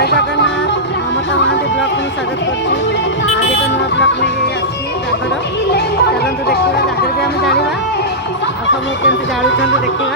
जय जगन्नाथ ममता महांती ब्लॉग को स्वागत करछि। आज एक नया ब्लॉग नहीं आसी जागर चलते देखा जागर भी आम जाना आ सब केमती जालुं देखा।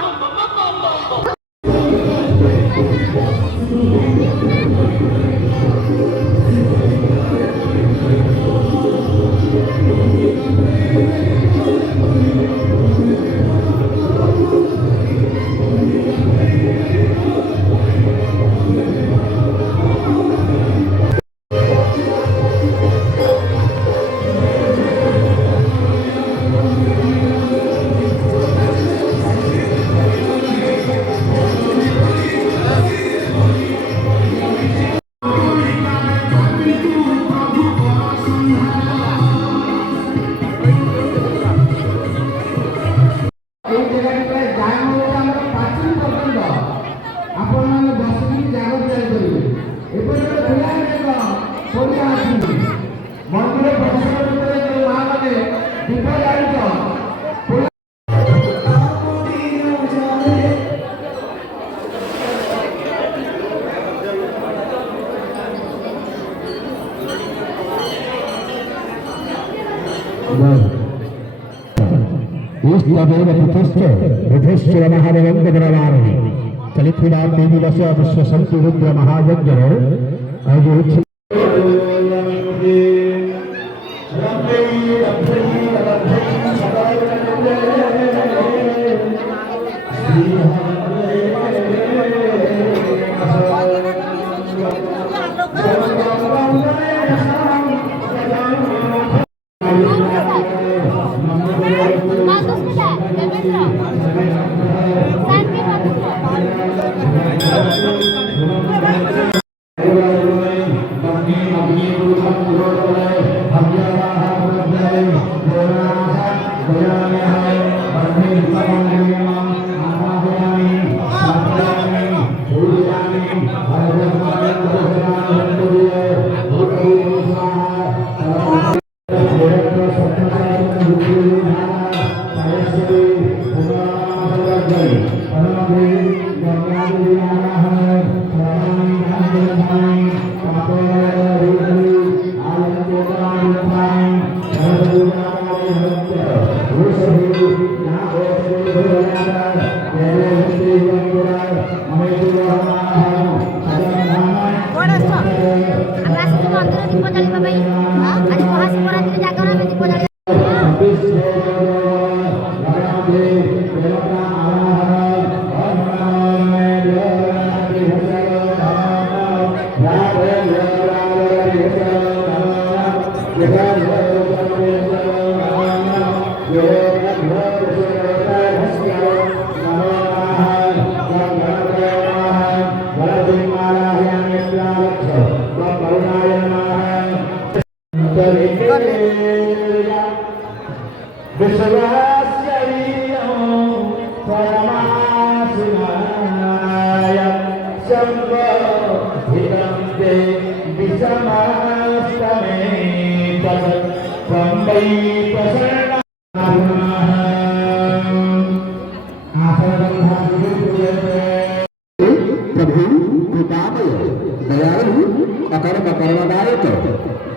महादेवंगरवाणी चलित देवी दश विश्व संति रुद्र महायज्ञ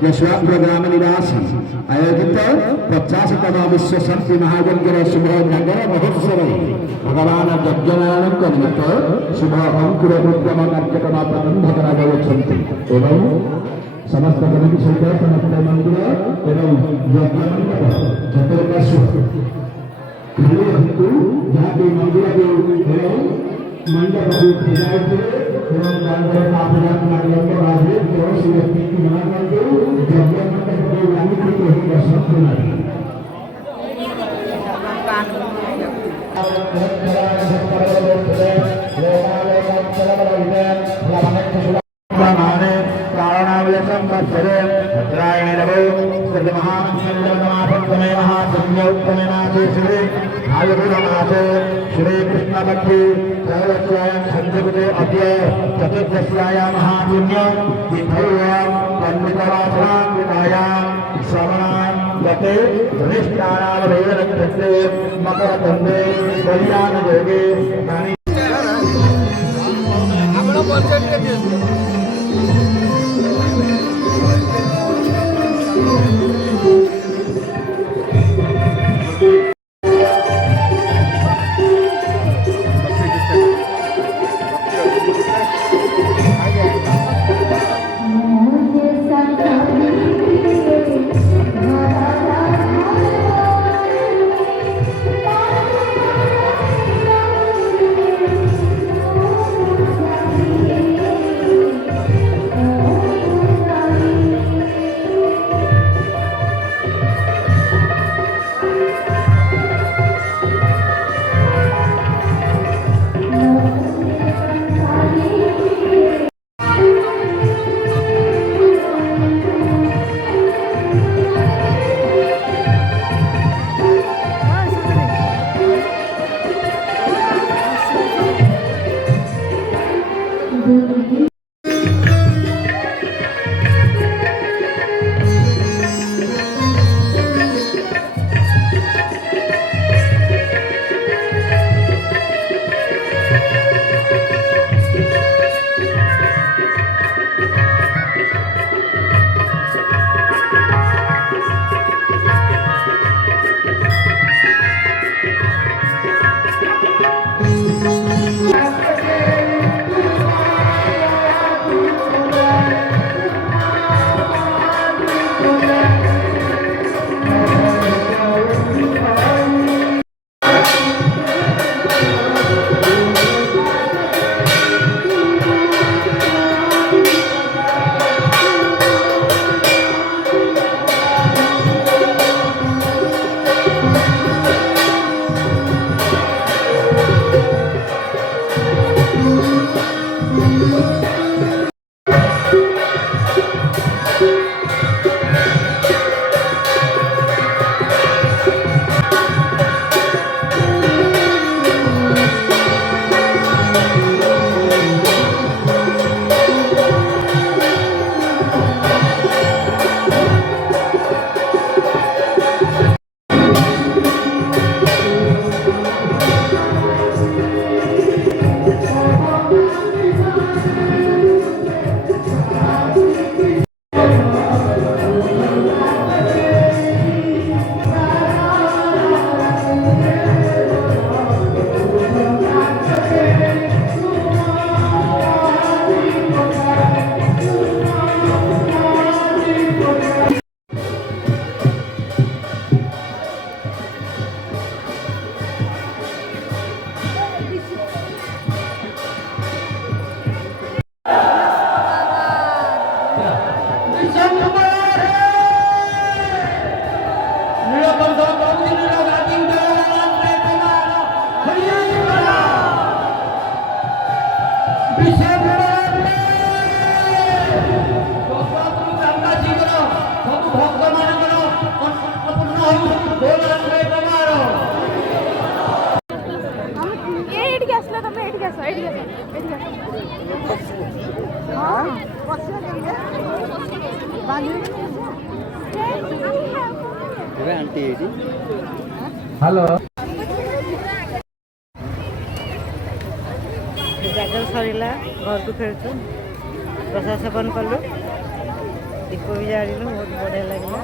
यशवंतग्राम निवासी आयोजित 50तम विश्व शांति महायज्ञ शुभ नगर महोत्सव भगवान यज्ञनारायण निमित्त शुभ अंकुर विक्रम कार्यक्रम प्रारंभ कर समस्त कमिटी सहित समस्त मंदिर एवं यज्ञ मंडप चतुर्दश जहाँ मंदिर मंडप सजाए श्री कृष्ण भक्ति अद्य चतुर्दश्यां महापुण्य श्रवणाते मकर कंदे कल्याण योगे हेलो ଜାଗର ସରିଲା ଘରକୁ ଫେରୁଛୁ ପ୍ରସାଦ ସେବନ କଲୁ ଦୀପ ବି ଜାଳିଲୁ ବହୁତ ବଢ଼ିଆ ଲାଗିଲା।